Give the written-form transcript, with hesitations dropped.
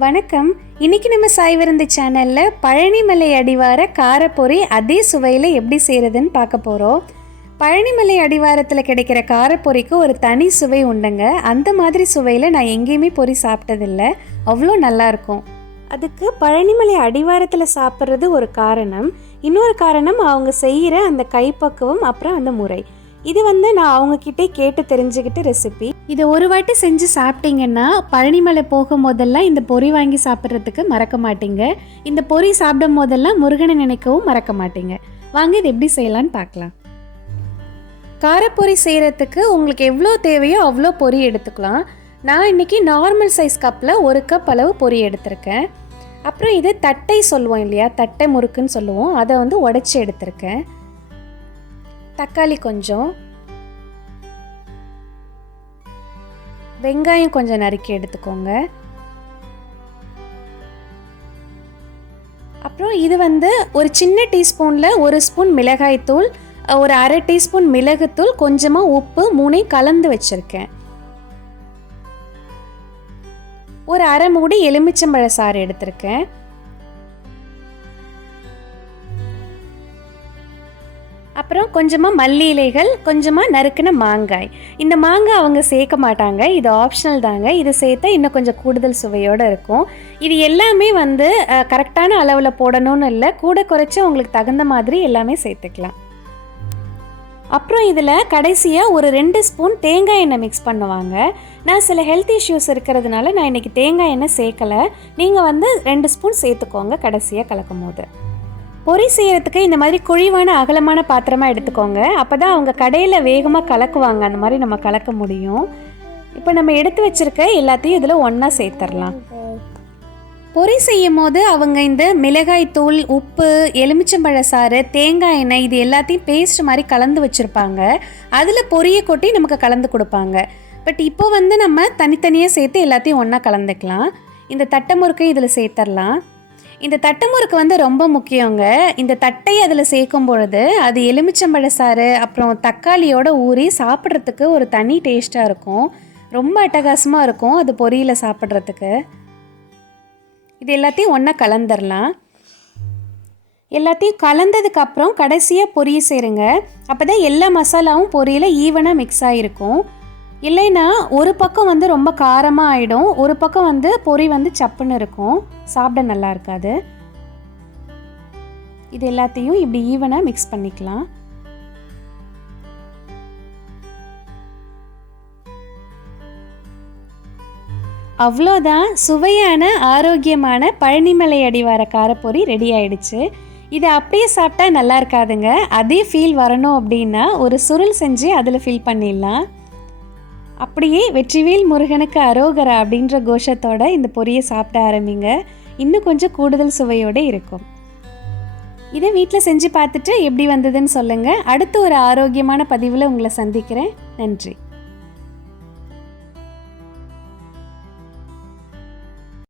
வணக்கம். இன்னைக்கு நம்ம சாய் விருந்து சேனல்ல பழனிமலை அடிவார காரப்பொரி அதே சுவையில் எப்படி செய்கிறதுன்னு பார்க்க போகிறோம். பழனிமலை அடிவாரத்தில் கிடைக்கிற காரப்பொரிக்கு ஒரு தனி சுவை உண்டுங்க. அந்த மாதிரி சுவையில் நான் எங்கேயுமே பொரி சாப்பிட்டதில்லை. அவ்வளோ நல்லாயிருக்கும். அதுக்கு பழனிமலை அடிவாரத்தில் சாப்பிட்றது ஒரு காரணம். இன்னொரு காரணம் அவங்க செய்கிற அந்த கைப்பக்குவம், அப்புறம் அந்த முறை. இது நான் அவங்கக்கிட்டே கேட்டு தெரிஞ்சுக்கிட்டு ரெசிபி. இதை ஒரு வாட்டி செஞ்சு சாப்பிட்டீங்கன்னா பழனிமலை போகும் போதெல்லாம் இந்த பொரி வாங்கி சாப்பிட்றதுக்கு மறக்க மாட்டீங்க. இந்த பொரி சாப்பிடும் போதெல்லாம் முருகனை நினைக்கவும் மறக்க மாட்டீங்க. வாங்க இது எப்படி செய்யலான்னு பார்க்கலாம். காரப்பொரி செய்கிறதுக்கு உங்களுக்கு எவ்வளோ தேவையோ அவ்வளோ பொரி எடுத்துக்கலாம். நான் இன்றைக்கி நார்மல் சைஸ் கப்பில் 1 கப் அளவு பொரி எடுத்திருக்கேன். அப்புறம் இது தட்டை சொல்லுவோம் இல்லையா, தட்டை முறுக்குன்னு சொல்லுவோம், அதை உடைச்சி எடுத்திருக்கேன். தக்காளி கொஞ்சம், வெங்காயம் கொஞ்சம் நறுக்கி எடுத்துக்கோங்க. அப்புறம் இது ஒரு சின்ன டீஸ்பூனில் 1 ஸ்பூன் மிளகாய்த்தூள், ஒரு அரை டீஸ்பூன் மிளகுத்தூள், கொஞ்சமாக உப்பு, 3 கலந்து வச்சுருக்கேன். ஒரு அரை மூடி எலுமிச்சம்பழ சாறு எடுத்திருக்கேன். அப்புறம் கொஞ்சமாக மல்லி இலைகள், கொஞ்சமாக நறுக்கின மாங்காய். இந்த மாங்காய் அவங்க சேர்க்க மாட்டாங்க, இது ஆப்ஷனல் தாங்க. இது சேர்த்தா இன்னும் கொஞ்சம் கூடுதல் சுவையோடு இருக்கும். இது எல்லாமே கரெக்டான அளவில் போடணும்னு இல்லை, கூட குறைச்சி உங்களுக்கு தகுந்த மாதிரி எல்லாமே சேர்த்துக்கலாம். அப்புறம் இதில் கடைசியாக ஒரு 2 ஸ்பூன் தேங்காய் எண்ணெய் மிக்ஸ் பண்ணுவாங்க. நான் சில ஹெல்த் இஷ்யூஸ் இருக்கிறதுனால நான் இன்றைக்கி தேங்காய் எண்ணெய் சேர்க்கலை. நீங்கள் 2 ஸ்பூன் சேர்த்துக்கோங்க கடைசியாக கலக்கும் போது. பொரி செய்கிறதுக்கு இந்த மாதிரி குழிவான அகலமான பாத்திரமாக எடுத்துக்கோங்க. அப்போ தான் அவங்க கடையில் வேகமாக கலக்குவாங்க, அந்த மாதிரி நம்ம கலக்க முடியும். இப்போ நம்ம எடுத்து வச்சுருக்க எல்லாத்தையும் இதில் ஒன்றா சேர்த்துடலாம். பொரி செய்யும் போது அவங்க இந்த மிளகாய் தூள், உப்பு, எலுமிச்சம்பழ சாறு, தேங்காய் எண்ணெய் இது எல்லாத்தையும் பேஸ்ட் மாதிரி கலந்து வச்சுருப்பாங்க. அதில் பொரியை கொட்டி நமக்கு கலந்து கொடுப்பாங்க. பட் இப்போ நம்ம தனித்தனியாக சேர்த்து எல்லாத்தையும் ஒன்றா கலந்துக்கலாம். இந்த தட்டை முறுக்கை இதில் சேர்த்துடலாம். இந்த தட்டை முறுக்கு ரொம்ப முக்கியங்க. இந்த தட்டை அதில் சேர்க்கும் பொழுது அது எலுமிச்சம்பழ சாறு அப்புறம் தக்காளியோட ஊறி சாப்பிட்றதுக்கு ஒரு தனி டேஸ்ட்டாக இருக்கும். ரொம்ப அட்டகாசமாக இருக்கும் அது பொரியில் சாப்பிட்றதுக்கு. இது எல்லாத்தையும் ஒன்றா கலந்துடலாம். எல்லாத்தையும் கலந்ததுக்கப்புறம் கடைசியாக பொரியை சேருங்க. அப்போ தான் எல்லா மசாலாவும் பொரியில் ஈவனாக மிக்ஸ் ஆகிருக்கும். இல்லைன்னா ஒரு பக்கம் ரொம்ப காரமாக ஆகிடும், ஒரு பக்கம் பொரி சப்புன்னு இருக்கும், சாப்பிட நல்லா இருக்காது. இது எல்லாத்தையும் இப்படி ஈவனாக மிக்ஸ் பண்ணிக்கலாம். அவ்வளோதான், சுவையான ஆரோக்கியமான பழனிமலை அடிவார காரப்பொரி ரெடி ஆயிடுச்சு. இதை அப்படியே சாப்பிட்டா நல்லா இருக்காதுங்க. அதே ஃபீல் வரணும் அப்படின்னா ஒரு சுருள் செஞ்சு அதில் ஃபில் பண்ணிடலாம். அப்படியே வெற்றிவேல் முருகனுக்கு அரோகரா அப்படின்ற கோஷத்தோட இந்த பொரியை சாப்பிட ஆரம்பிங்க. இன்னும் கொஞ்சம் கூடுதல் சுவையோடு இருக்கும். இதை வீட்டில் செஞ்சு பார்த்துட்டு எப்படி வந்ததுன்னு சொல்லுங்கள். அடுத்து ஒரு ஆரோக்கியமான பதிவில் உங்களை சந்திக்கிறேன். நன்றி.